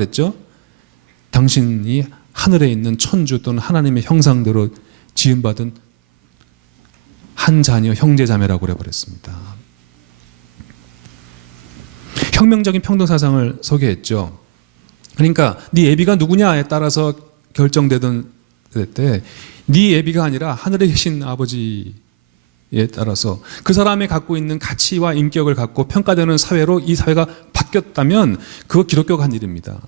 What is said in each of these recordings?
그랬죠? 당신이 하늘에 있는 천주 또는 하나님의 형상대로 지음받은 한 자녀 형제자매라고 그래버렸습니다. 혁명적인 평등사상을 소개했죠. 그러니까 네 예비가 누구냐에 따라서 결정되던 때 네 예비가 아니라 하늘에 계신 아버지에 따라서 그 사람이 갖고 있는 가치와 인격을 갖고 평가되는 사회로 이 사회가 바뀌었다면 그거 기독교가 한 일입니다.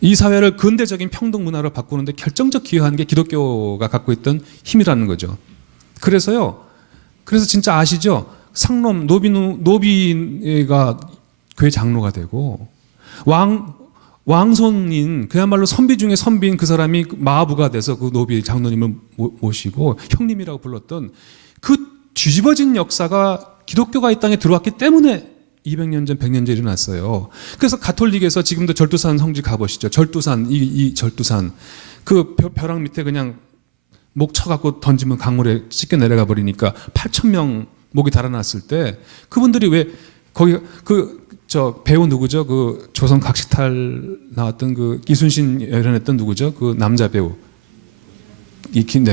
이 사회를 근대적인 평등 문화로 바꾸는데 결정적 기여한 게 기독교가 갖고 있던 힘이라는 거죠. 그래서 진짜 아시죠? 상놈 노비가 교회 장로가 되고 왕손인 그야말로 선비 중에 선비인 그 사람이 마부가 돼서 그 노비 장로님을 모시고 형님이라고 불렀던 그 뒤집어진 역사가 기독교가 이 땅에 들어왔기 때문에 200년 전, 100년 전 일어났어요. 그래서 가톨릭에서 지금도 절두산 성지 가보시죠. 절두산, 이 절두산. 그 벼랑 밑에 그냥 목 쳐갖고 던지면 강물에 씻겨 내려가 버리니까 8,000명 목이 달아났을 때 그분들이 왜 거기 저 배우 누구죠? 그 조선 각시탈 나왔던 그 이순신 열연했던 누구죠? 그 남자 배우.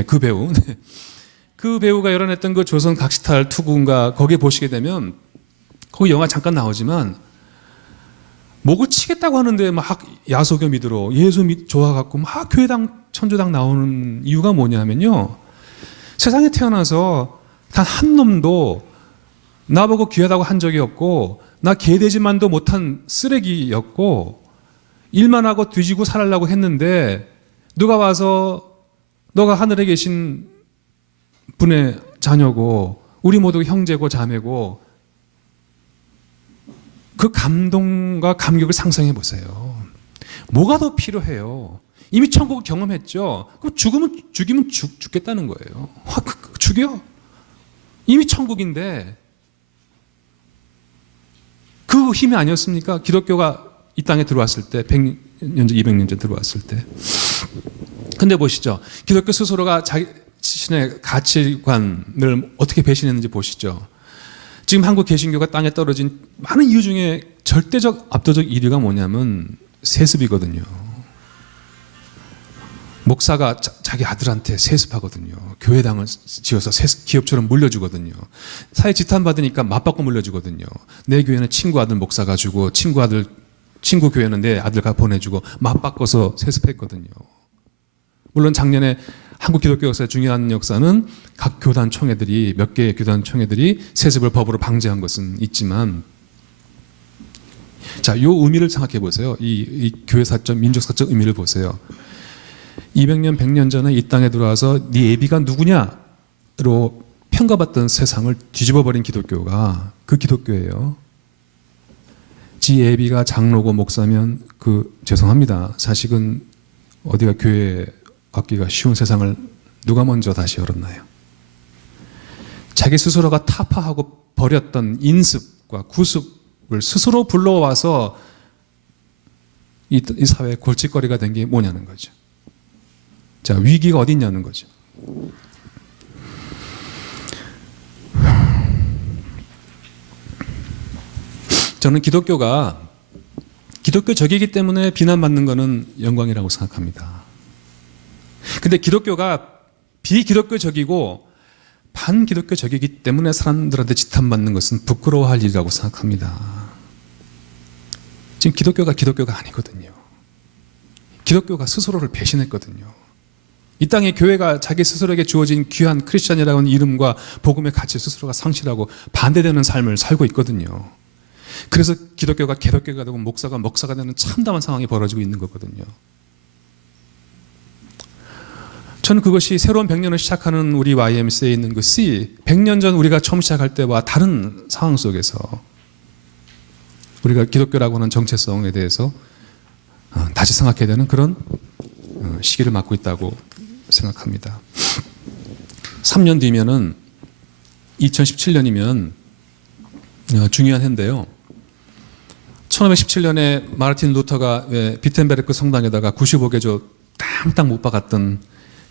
그 배우. 그 배우가 열연했던 그 조선 각시탈 투구인가 거기에 보시게 되면 거기 영화 잠깐 나오지만 목을 치겠다고 하는데 막 야소교 믿으러 예수 좋아갖고 막 교회당 천주당 나오는 이유가 뭐냐면요. 세상에 태어나서 단 한 놈도 나보고 귀하다고 한 적이 없고 나 개되지만도 못한 쓰레기였고 일만 하고 뒤지고 살으려고 했는데 누가 와서 너가 하늘에 계신 분의 자녀고 우리 모두 형제고 자매고 그 감동과 감격을 상상해 보세요. 뭐가 더 필요해요? 이미 천국을 경험했죠. 그럼 죽이면 죽겠다는 거예요. 죽여. 이미 천국인데 그 힘이 아니었습니까? 기독교가 이 땅에 들어왔을 때 100년 전, 200년 전 들어왔을 때. 근데 보시죠. 기독교 스스로가 자신의 가치관을 어떻게 배신했는지 보시죠. 지금 한국 개신교가 땅에 떨어진 많은 이유 중에 절대적 압도적 1위가 뭐냐면 세습이거든요. 목사가 자기 아들한테 세습하거든요. 교회당을 지어서 기업처럼 물려주거든요. 사회 지탄받으니까 맞받고 물려주거든요. 내 교회는 친구 아들 목사가 주고 친구 교회는 내 아들가 보내주고 맞바꿔서 세습했거든요. 물론 작년에 한국 기독교 역사의 중요한 역사는 각 교단 총회들이 몇 개의 교단 총회들이 세습을 법으로 방지한 것은 있지만 자, 요 의미를 생각해 보세요. 이 교회사적 민족사적 의미를 보세요. 200년 100년 전에 이 땅에 들어와서 네 예비가 누구냐로 평가받던 세상을 뒤집어버린 기독교가 그 기독교예요. 지 예비가 장로고 목사면 죄송합니다. 자식은 어디가 교회 얻기가 쉬운 세상을 누가 먼저 다시 열었나요? 자기 스스로가 타파하고 버렸던 인습과 구습을 스스로 불러와서 이 사회의 골칫거리가 된 게 뭐냐는 거죠. 자, 위기가 어디 있냐는 거죠. 저는 기독교적이기 때문에 비난받는 것은 영광이라고 생각합니다. 근데 기독교가 비기독교적이고 반기독교적이기 때문에 사람들한테 지탄받는 것은 부끄러워할 일이라고 생각합니다. 지금 기독교가 아니거든요. 기독교가 스스로를 배신했거든요. 이 땅에 교회가 자기 스스로에게 주어진 귀한 크리스천이라고 하는 이름과 복음의 가치 스스로가 상실하고 반대되는 삶을 살고 있거든요. 그래서 기독교가 개독교가 되고 목사가 먹사가 되는 참담한 상황이 벌어지고 있는 거거든요. 저는 그것이 새로운 100년을 시작하는 우리 YMCA에 있는 그 C, 100년 전 우리가 처음 시작할 때와 다른 상황 속에서 우리가 기독교라고 하는 정체성에 대해서 다시 생각해야 되는 그런 시기를 맞고 있다고 생각합니다. 3년 뒤면은 2017년이면 중요한 해인데요. 1517년에 마르틴 루터가 비텐베르크 성당에다가 95개조 땅땅 못 박았던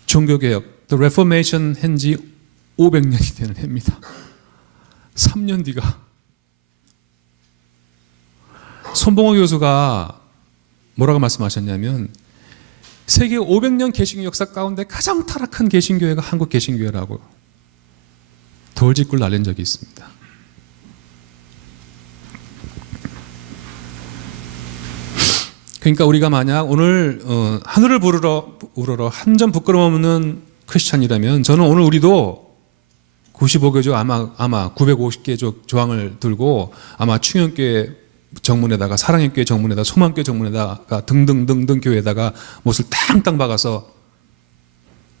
종교개혁, The Reformation 한 지 500년이 되는 해입니다. 3년 뒤가 손봉호 교수가 뭐라고 말씀하셨냐면 세계 500년 개신교 역사 가운데 가장 타락한 개신교회가 한국 개신교회라고 돌직구를 날린 적이 있습니다. 그러니까 우리가 만약 오늘 하늘을 우러러 한 점 부끄러움 없는 크리스찬이라면 저는 오늘 우리도 95개조 아마 950개 조항을 들고 아마 충현교회 정문에다가 사랑의 교회 정문에다가 소망교회 정문에다가 등등등등 교회에다가 못을 땅땅 박아서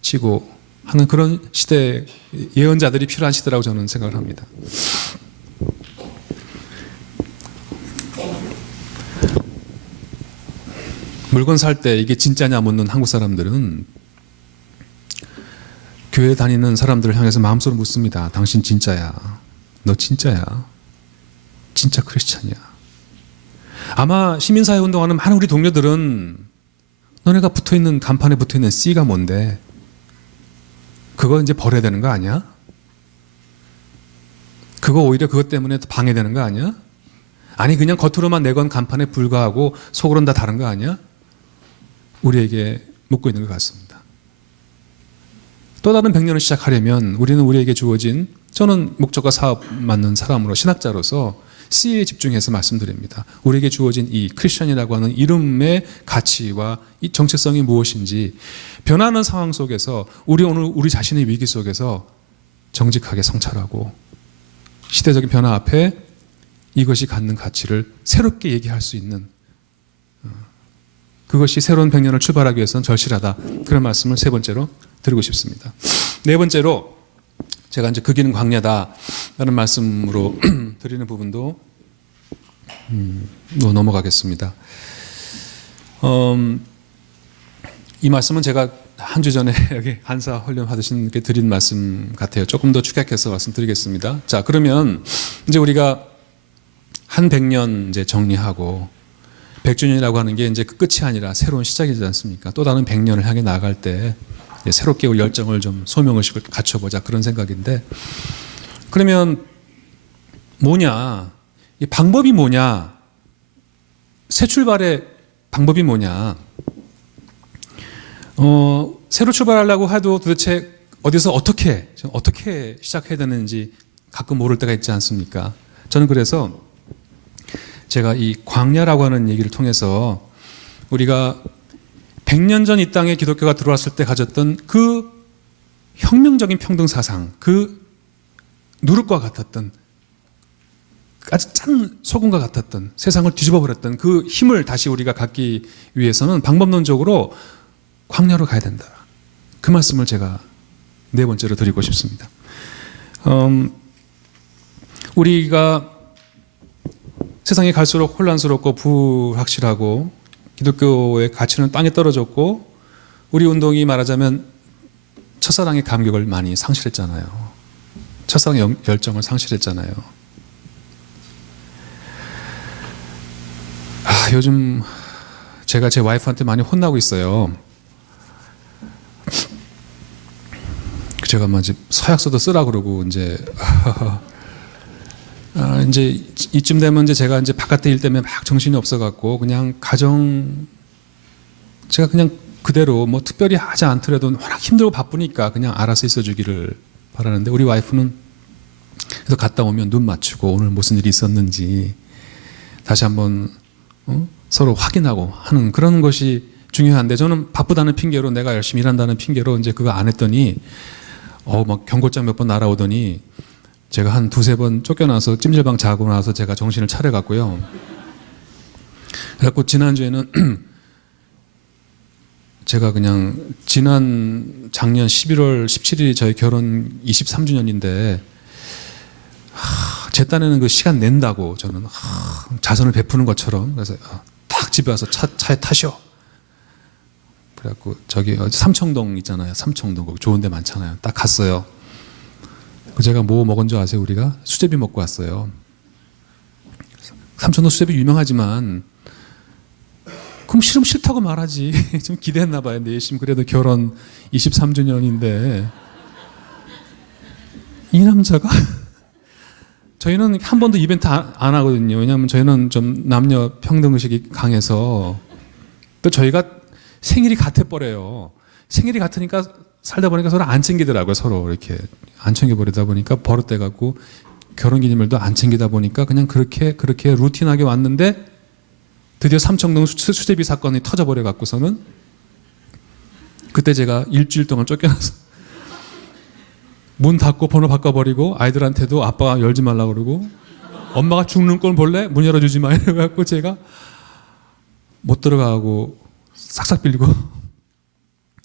치고 하는 그런 시대 예언자들이 필요한 시대라고 저는 생각을 합니다. 물건 살 때 이게 진짜냐 묻는 한국 사람들은 교회 다니는 사람들을 향해서 마음속으로 묻습니다. 당신 진짜야? 너 진짜야? 진짜 크리스찬이야? 아마 시민사회 운동하는 많은 우리 동료들은 너네가 붙어있는 간판에 붙어있는 C가 뭔데? 그거 이제 버려야 되는 거 아니야? 그거 오히려 그것 때문에 방해되는 거 아니야? 아니 그냥 겉으로만 내건 간판에 불과하고 속으로는 다 다른 거 아니야? 우리에게 묻고 있는 것 같습니다. 또 다른 100년을 시작하려면 우리는 우리에게 주어진, 저는 목적과 사업 맞는 사람으로 신학자로서 C에 집중해서 말씀드립니다. 우리에게 주어진 이 크리스천이라고 하는 이름의 가치와 이 정체성이 무엇인지 변하는 상황 속에서 오늘 우리 자신의 위기 속에서 정직하게 성찰하고 시대적인 변화 앞에 이것이 갖는 가치를 새롭게 얘기할 수 있는, 그것이 새로운 100년을 출발하기 위해서는 절실하다. 그런 말씀을 세 번째로 드리고 싶습니다. 네 번째로 제가 이제 그 길은 광야다라는 말씀으로 드리는 부분도 넘어가겠습니다. 이 말씀은 제가 한 주 전에 여기 한사 훈련 받으신 게 드린 말씀 같아요. 조금 더 축약해서 말씀드리겠습니다. 자, 그러면 이제 우리가 한 100년 이제 정리하고 100주년이라고 하는 게 이제 그 끝이 아니라 새로운 시작이지 않습니까? 또 다른 100년을 향해 나아갈 때 새롭게 우리 열정을 좀 소명의식을 갖춰보자 그런 생각인데, 그러면 뭐냐? 이 방법이 뭐냐? 새 출발의 방법이 뭐냐? 새로 출발하려고 해도 도대체 어디서 어떻게 시작해야 되는지 가끔 모를 때가 있지 않습니까? 저는 그래서 제가 이 광야라고 하는 얘기를 통해서 우리가 100년 전 이 땅에 기독교가 들어왔을 때 가졌던 그 혁명적인 평등 사상, 그 누룩과 같았던 아주 짠 소금과 같았던 세상을 뒤집어 버렸던 그 힘을 다시 우리가 갖기 위해서는 방법론적으로 광야로 가야 된다. 그 말씀을 제가 네 번째로 드리고 싶습니다. 우리가 세상이 갈수록 혼란스럽고 불확실하고 기독교의 가치는 땅에 떨어졌고 우리 운동이 말하자면 첫사랑의 감격을 많이 상실했잖아요. 첫사랑의 열정을 상실했잖아요. 요즘 제가 제 와이프한테 많이 혼나고 있어요. 제가 막 이제 서약서도 쓰라 그러고 이제 이제 이쯤 되면 이제 제가 이제 바깥에 일 때문에 막 정신이 없어갖고 그냥 제가 그냥 그대로 뭐 특별히 하지 않더라도 워낙 힘들고 바쁘니까 그냥 알아서 있어주기를 바라는데, 우리 와이프는 그래서 갔다 오면 눈 맞추고 오늘 무슨 일이 있었는지 다시 한번 서로 확인하고 하는 그런 것이 중요한데, 저는 바쁘다는 핑계로 내가 열심히 일한다는 핑계로 이제 그거 안 했더니 막 경고장 몇 번 날아오더니 제가 한 두세 번 쫓겨나서 찜질방 자고 나서 제가 정신을 차려갔고요. 그래갖고 지난주에는 제가 그냥 작년 11월 17일이 저희 결혼 23주년인데 제 딴에는 그 시간 낸다고 저는 자선을 베푸는 것처럼, 그래서 딱 집에 와서 차에 타시오. 그래갖고 저기 삼청동 있잖아요. 삼청동 거기 좋은 데 많잖아요. 딱 갔어요. 제가 뭐 먹은 줄 아세요? 우리가 수제비 먹고 왔어요. 삼청동 수제비 유명하지만 그럼 싫으면 싫다고 말하지. 좀 기대했나 봐요. 내심 그래도 결혼 23주년인데 이 남자가 저희는 한 번도 이벤트 안 하거든요. 왜냐하면 저희는 좀 남녀 평등 의식이 강해서 또 저희가 생일이 같아버려요. 생일이 같으니까 살다 보니까 서로 안 챙기더라고요. 서로 이렇게 안 챙겨버리다 보니까 버릇돼갖고 결혼기념일도 안 챙기다 보니까 그냥 그렇게 루틴하게 왔는데 드디어 삼청동 수제비 사건이 터져버려갖고서는 그때 제가 일주일 동안 쫓겨나서 문 닫고 번호 바꿔버리고 아이들한테도 아빠가 열지 말라고 그러고 엄마가 죽는 꼴 볼래? 문 열어주지 마 이래갖고 제가 못 들어가고 싹싹 빌리고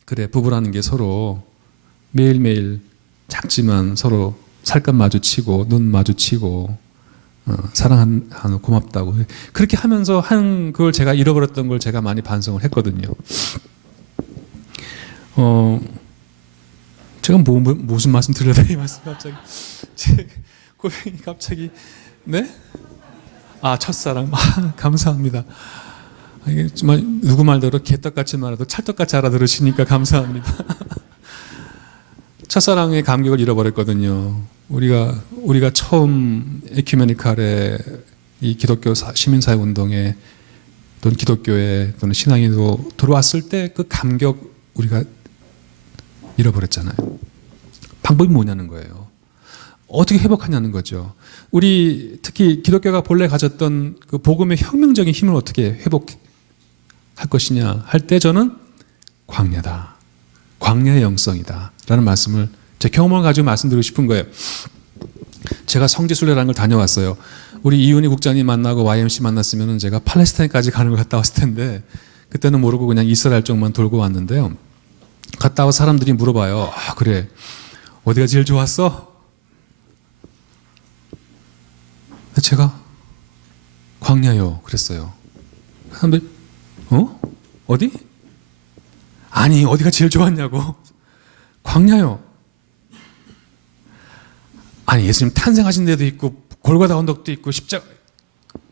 그래 부부라는 게 서로 매일매일 작지만 서로 살갗 마주치고 눈 마주치고 사랑하는 고맙다고 그렇게 하면서 한 그걸 제가 잃어버렸던 걸 제가 많이 반성을 했거든요. 제가 무슨 말씀 드려야 이 말씀 갑자기 제 고백이 갑자기 네? 첫사랑 감사합니다. 이게 정말 누구 말대로 개떡같이 말해도 찰떡같이 알아들으시니까 감사합니다. 첫사랑의 감격을 잃어버렸거든요. 우리가 처음 에큐메니칼의 이 기독교 시민사회 운동에 또는 기독교에 또는 신앙에도 들어왔을 때 그 감격 우리가 잃어버렸잖아요. 방법이 뭐냐는 거예요. 어떻게 회복하냐는 거죠. 우리 특히 기독교가 본래 가졌던 그 복음의 혁명적인 힘을 어떻게 회복할 것이냐 할 때 저는 광야다. 광야의 영성이다. 라는 말씀을 제 경험을 가지고 말씀드리고 싶은 거예요. 제가 성지순례라는 걸 다녀왔어요. 우리 이윤희 국장님 만나고 YMC 만났으면 제가 팔레스타인까지 가는 걸 갔다 왔을 텐데 그때는 모르고 그냥 이스라엘 쪽만 돌고 왔는데요. 갔다 와 사람들이 물어봐요. 그래 어디가 제일 좋았어? 제가 광야요 그랬어요. 사람들 어디? 아니 어디가 제일 좋았냐고. 광야요. 아니 예수님 탄생하신 데도 있고 골고다 언덕도 있고 십자가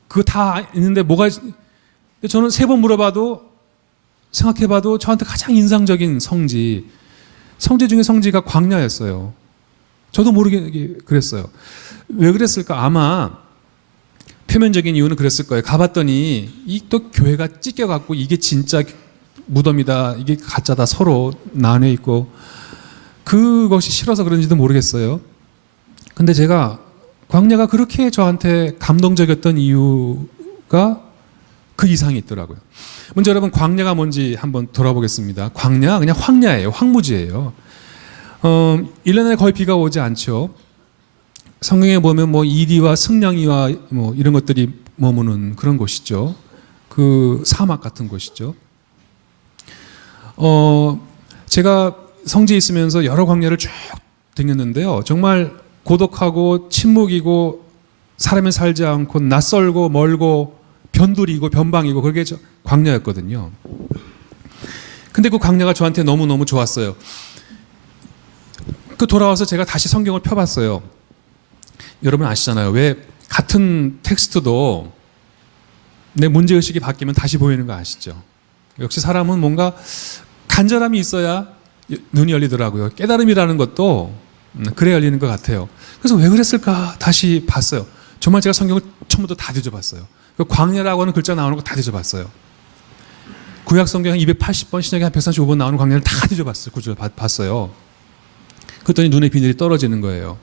그거 다 있는데 뭐가 저는 3번 물어봐도 생각해봐도 저한테 가장 인상적인 성지 중에 성지가 광야였어요. 저도 모르게 그랬어요. 왜 그랬을까? 아마 표면적인 이유는 그랬을 거예요. 가봤더니 이 또 교회가 찢겨갖고 이게 진짜 무덤이다, 이게 가짜다 서로 나뉘어 있고 그것이 싫어서 그런지도 모르겠어요. 근데 제가 광야가 그렇게 저한테 감동적이었던 이유가 그 이상이 있더라고요. 먼저 여러분 광야가 뭔지 한번 돌아보겠습니다. 광야 그냥 황야예요. 황무지예요. 1년에 거의 비가 오지 않죠. 성경에 보면 뭐 이리와 승냥이와 뭐 이런 것들이 머무는 그런 곳이죠. 그 사막 같은 곳이죠. 제가 성지에 있으면서 여러 광야를 쭉 다녔는데요. 정말 고독하고 침묵이고 사람이 살지 않고 낯설고 멀고 변두리고 변방이고 그게 광야였거든요. 근데 그 광야가 저한테 너무너무 좋았어요. 그 돌아와서 제가 다시 성경을 펴봤어요. 여러분 아시잖아요. 왜 같은 텍스트도 내 문제의식이 바뀌면 다시 보이는 거 아시죠? 역시 사람은 뭔가 간절함이 있어야 눈이 열리더라고요. 깨달음이라는 것도 그래 열리는 것 같아요. 그래서 왜 그랬을까 다시 봤어요. 정말 제가 성경을 처음부터 다 뒤져봤어요. 그 광야라고 하는 글자 나오는 거 다 뒤져봤어요. 구약 성경 한 280번, 신약에 한 135번 나오는 광야를 다 뒤져봤어요. 구절 봤어요. 그랬더니 눈에 비늘이 떨어지는 거예요.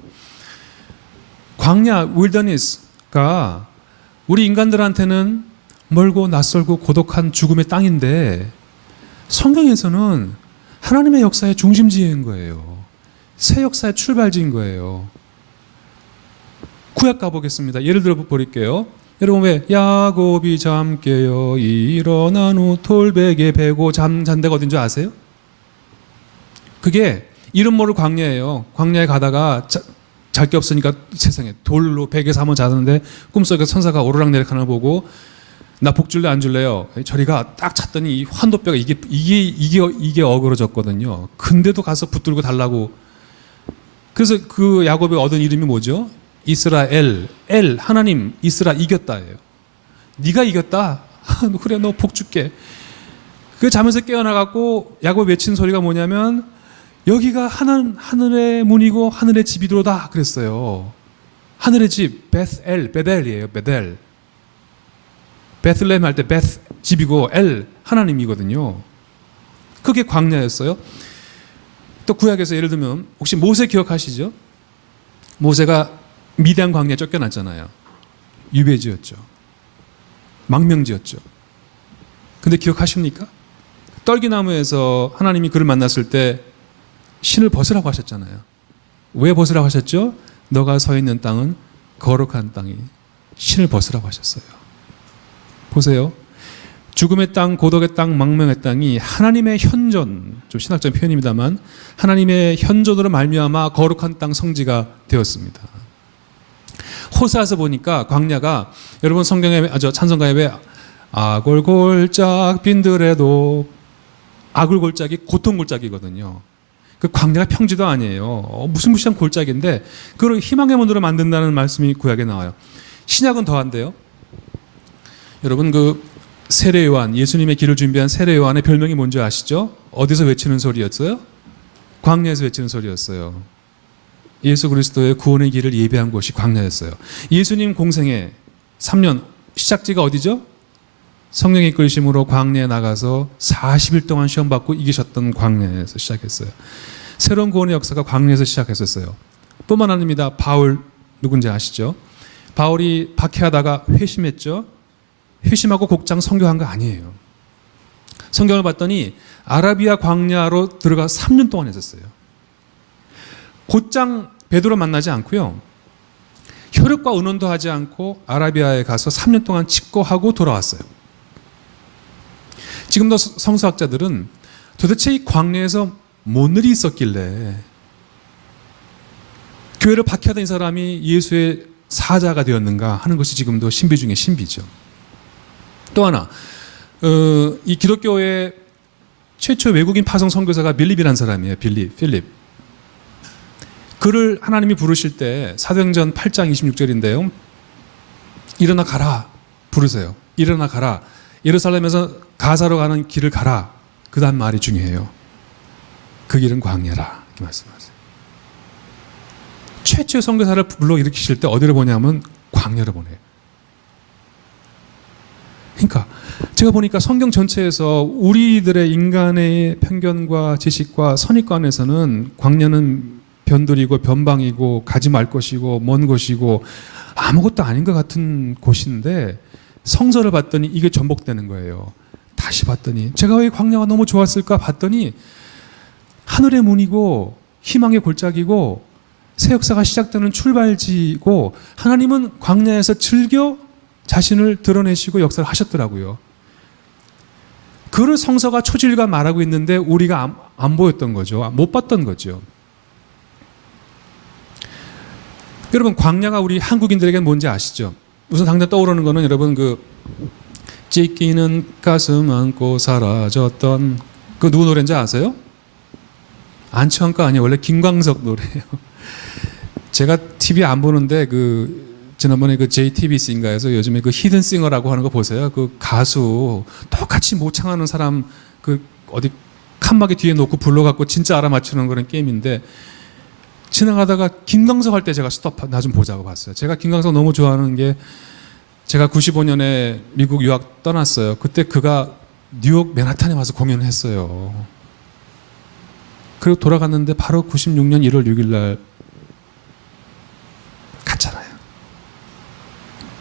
광야, 윌더니스가 우리 인간들한테는 멀고 낯설고 고독한 죽음의 땅인데 성경에서는 하나님의 역사의 중심지인 거예요. 새 역사의 출발지인 거예요. 구약 가보겠습니다. 예를 들어 버릴게요. 여러분 왜 야곱이 잠 깨어 일어난 후 돌베개 베고 잔 데가 어딘 줄 아세요? 그게 이름 모를 광야예요. 광야에 가다가 잘 게 없으니까 세상에 돌로 베개 삼아 자는데 꿈속에 천사가 오르락내리락 하나 보고 나 복 줄래 안 줄래요? 저리가 딱 찼더니 이 환도뼈가 이게 어그러졌거든요. 근데도 가서 붙들고 달라고. 그래서 그 야곱이 얻은 이름이 뭐죠? 이스라엘, 하나님, 이스라 이겼다예요. 네가 이겼다. 그래 너 복 줄게. 그 잠에서 깨어나갖고 야곱 외친 소리가 뭐냐면 여기가 하늘의 문이고 하늘의 집이로다 그랬어요. 하늘의 집 베델이에요. 베델. 베틀레헴 할 때 베스 집이고 엘 하나님이거든요. 그게 광야였어요. 또 구약에서 예를 들면 혹시 모세 기억하시죠? 모세가 미디안 광야에 쫓겨났잖아요. 유배지였죠. 망명지였죠. 근데 기억하십니까? 떨기나무에서 하나님이 그를 만났을 때 신을 벗으라고 하셨잖아요. 왜 벗으라고 하셨죠? 너가 서 있는 땅은 거룩한 땅이 신을 벗으라고 하셨어요. 보세요. 죽음의 땅, 고독의 땅, 망명의 땅이 하나님의 현존, 좀 신학적인 표현입니다만 하나님의 현존으로 말미암아 거룩한 땅 성지가 되었습니다. 호세아서 보니까 광야가 여러분 성경에 찬송가에 왜 아골골짝 빈들에도 아골골짝이 고통골짝이거든요. 그 광야가 평지도 아니에요. 무시무시한 골짝인데 그걸 희망의 문으로 만든다는 말씀이 구약에 나와요. 신약은 더한데요. 여러분 그 세례 요한, 예수님의 길을 준비한 세례 요한의 별명이 뭔지 아시죠? 어디서 외치는 소리였어요? 광야에서 외치는 소리였어요. 예수 그리스도의 구원의 길을 예배한 곳이 광야였어요. 예수님 공생애 3년 시작지가 어디죠? 성령의 이끌심으로 광야에 나가서 40일 동안 시험 받고 이기셨던 광야에서 시작했어요. 새로운 구원의 역사가 광야에서 시작했었어요. 뿐만 아닙니다. 바울 누군지 아시죠? 바울이 박해하다가 회심했죠. 회심하고 곡장 선교한 거 아니에요. 성경을 봤더니 아라비아 광야로 들어가 3년 동안 했었어요. 곧장 베드로 만나지 않고요. 혈육과 의논도 하지 않고 아라비아에 가서 3년 동안 집거하고 돌아왔어요. 지금도 성서학자들은 도대체 이 광야에서 뭔 일이 있었길래 교회를 박해하던 이 사람이 예수의 사자가 되었는가 하는 것이 지금도 신비 중에 신비죠. 또 하나, 이 기독교의 최초 외국인 파송 선교사가 빌립이라는 사람이에요. 필립. 그를 하나님이 부르실 때 사도행전 8장 26절인데요. 일어나 가라 부르세요. 일어나 가라. 예루살렘에서 가사로 가는 길을 가라. 그 다음 말이 중요해요. 그 길은 광야라. 이렇게 말씀하세요. 최초의 선교사를 불러일으키실 때 어디로 보냐면 광야로 보내요. 그러니까 제가 보니까 성경 전체에서 우리들의 인간의 편견과 지식과 선입관에서는 광야는 변두리고 변방이고 가지 말 것이고 먼 곳이고 아무것도 아닌 것 같은 곳인데 성서를 봤더니 이게 전복되는 거예요. 다시 봤더니 제가 왜 광야가 너무 좋았을까 봤더니 하늘의 문이고 희망의 골짜기고 새 역사가 시작되는 출발지고 하나님은 광야에서 즐겨 자신을 드러내시고 역사를 하셨더라고요. 그를 성서가 초질과 말하고 있는데 우리가 안 보였던 거죠. 못 봤던 거죠. 여러분 광야가 우리 한국인들에게는 뭔지 아시죠? 우선 당장 떠오르는 거는 여러분 그 찢기는 가슴 안고 사라졌던 그 누구 노래인지 아세요? 안치환가 아니에요. 원래 김광석 노래예요. 제가 TV 안 보는데 그 지난번에 그 JTBC인가에서 요즘에 그 히든싱어라고 하는 거 보세요. 그 가수 똑같이 모창하는 사람 그 어디 칸막이 뒤에 놓고 불러갖고 진짜 알아맞추는 그런 게임인데 지나가다가 김광석 할 때 제가 나 좀 보자고 봤어요. 제가 김광석 너무 좋아하는 게 제가 95년에 미국 유학 떠났어요. 그때 그가 뉴욕 맨하탄에 와서 공연을 했어요. 그리고 돌아갔는데 바로 96년 1월 6일 날 갔잖아요.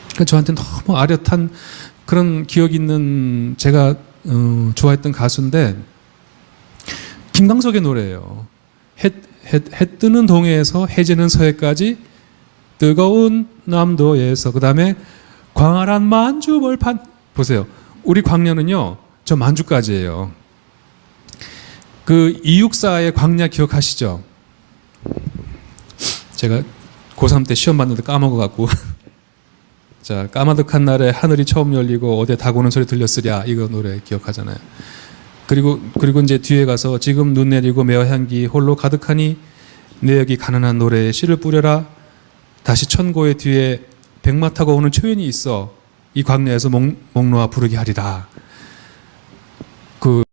그러니까 저한테 너무 아련한 그런 기억이 있는 제가 좋아했던 가수인데 김광석의 노래예요. 해 뜨는 동해에서 해지는 서해까지 뜨거운 남도에서 그 다음에 광활한 만주벌판 보세요. 우리 광야는요 저 만주까지예요. 그 264의 광야 기억하시죠? 제가 고3 때 시험 봤는데 까먹어갖고 자 까마득한 날에 하늘이 처음 열리고 어디에 닭 오는 소리 들렸으랴 이거 노래 기억하잖아요. 그리고 이제 뒤에 가서 지금 눈 내리고 매화 향기 홀로 가득하니 내 여기 가난한 노래에 씨를 뿌려라. 다시 천고의 뒤에 백마 타고 오는 초연이 있어 이 광야에서 목 놓아 부르게 하리라. 그